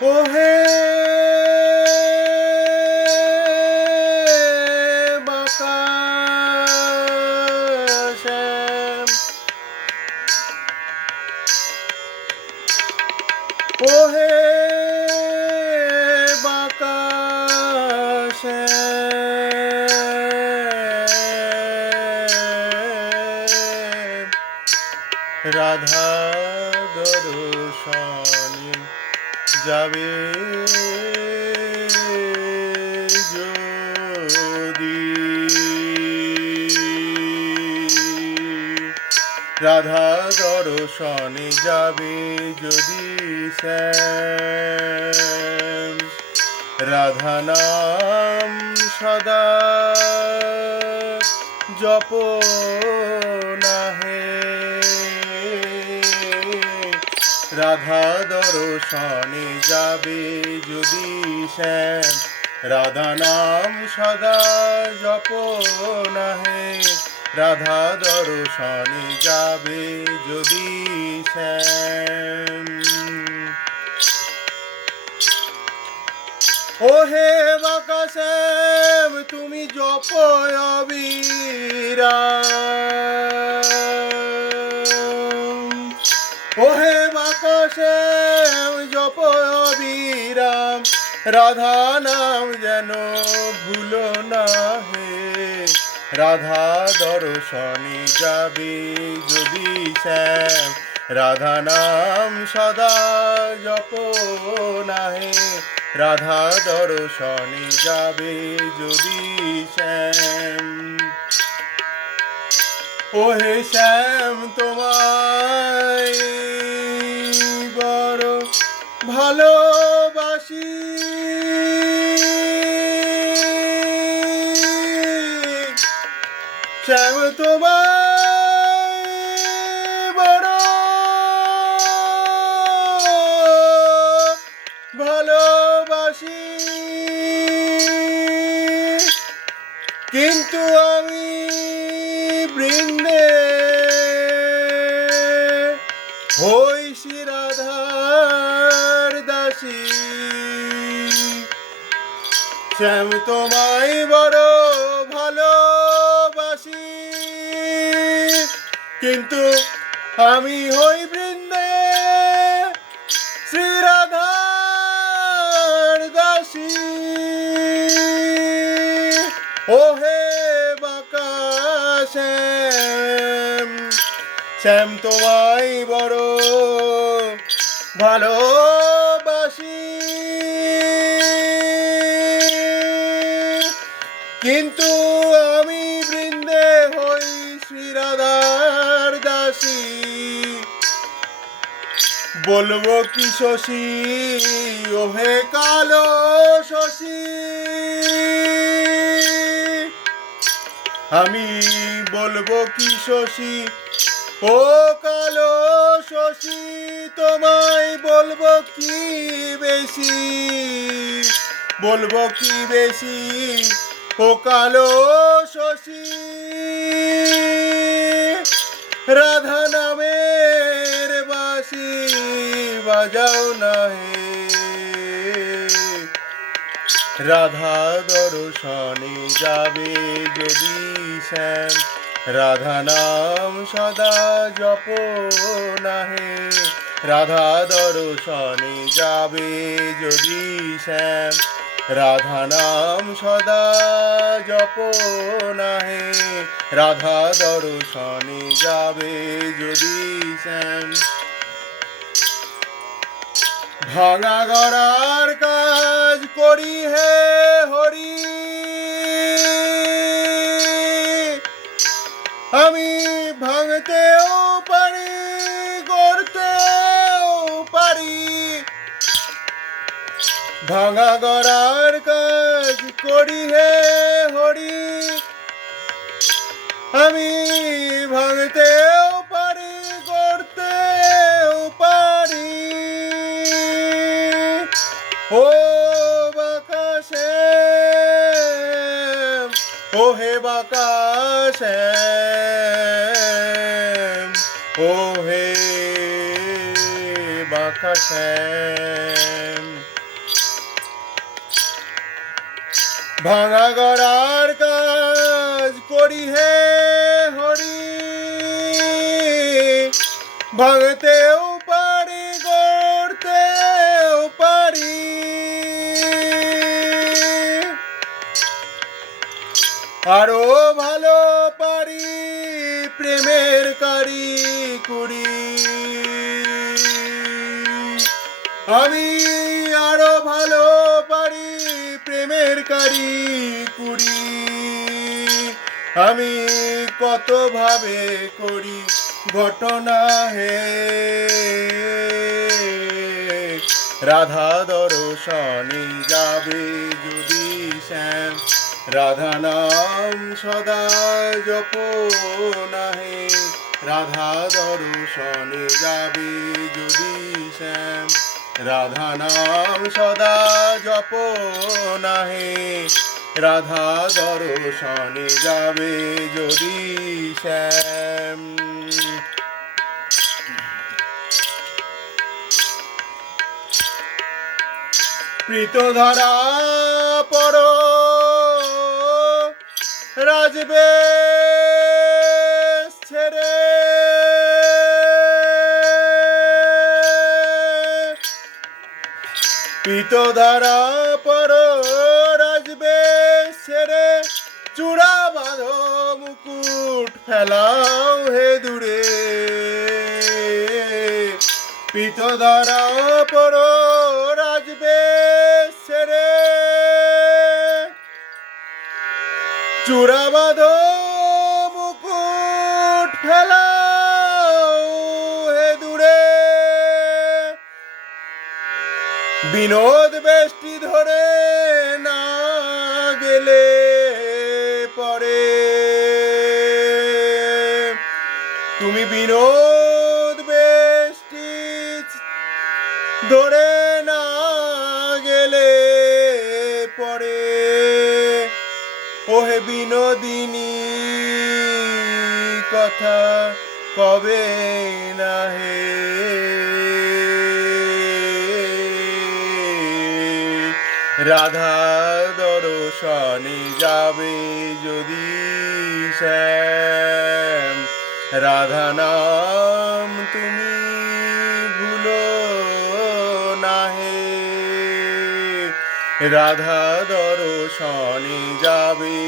ওহে বাতাসে যাবে যদি। রাধা দর্শনে যাবে যদি শ্যাম। রাধা নাম সদা জপ রাধা দর্শনে যাবে যদি শ্যাম। রাধা নাম সদা জপ নাহে। রাধা দর্শনে যাবে যদি শ্যাম। ওহে বাকাশ্যাম তুমি জপ অবিরাম অবিরাম রাধা নাম যেন ভুলো না হে। রাধা দর্শনে যাবে যদি শ্যাম রাধা নাম সদা জপ না হে রাধা দর্শনে যাবে যদি শ্যাম। ওহে শ্যাম, তোমায় ভালোবাসি। শ্যাম তোমায় বড় ভালোবাসি। কিন্তু আমি বৃন্দে হই রাধার দাসী শ্যাম তোমায় বড় ভালোবাসি। কিন্তু আমি হই বৃন্দে শ্রী রাধার দাসী। ওহে বাঁকা শ্যাম শ্যাম তোমায় বড় ভালোবাসি বলব কি শশী? ওহে কালো শশী। আমি বলব কি শশী? ও কালো শশী, তোমায় বলব কি বেশি? বলব কি বেশি? ও কালো শশী। রাধা বাসি বাজাও না রাধা দর্শনে যাবে যদি শ্যাম। রাধা নাম সদা জপ নাহে। রাধা দর্শনে যাবে যদি শ্যাম। রাধা নাম সদা জপ নাহে। রাধা দর্শনে যাবে যদি শ্যাম। ভাঙা গড়ার কাজ করি হে হরি। আমি ভাঙতেও পারি করতেও পারি। ভাঙা গড়ার কাজ করি হে হরি। আমি ভাঙতেও ও বাকাশে ও হে বাকাশে ও হে বাকাশে ভাঙা গড়ার কাজ করি হে হরি, ভাঙতেও আরও ভালো পারি, প্রেমের কারি কুড়ি। আমি আরও ভালো পারি, প্রেমের কারি কুড়ি। আমি কত ভাবে করি, ঘটনা হে। রাধা দর্শনে যাবে যদি শ্যাম। রাধা নাম সদা জপ নাহে, রাধা দর্শনে যাবে যদি শ্যাম। রাধা নাম সদা জপ নাহে, রাধা দর্শনে যাবে যদি শ্যাম। প্রীত রাজবে ছেড়ে। প্রীত ধরা পর রাজবে ছেড়ে। চূড়া বাঁধো মুকুট ফেলাও হে দূরে। পিত ধরা পর চূড়া বাঁধো মুকুট ফেলাও হে দূরে। বিনোদ বেষ্টি ধরে না গেলে পরে। তুমি বিনোদ বেষ্টি ধরে বিনোদিনী, কথা কবে না হে রাধা দর্শনে যাবে যদি শ্যাম, রাধা নাম তুমি ভুলো না হে রাধা দর্শনে যাবে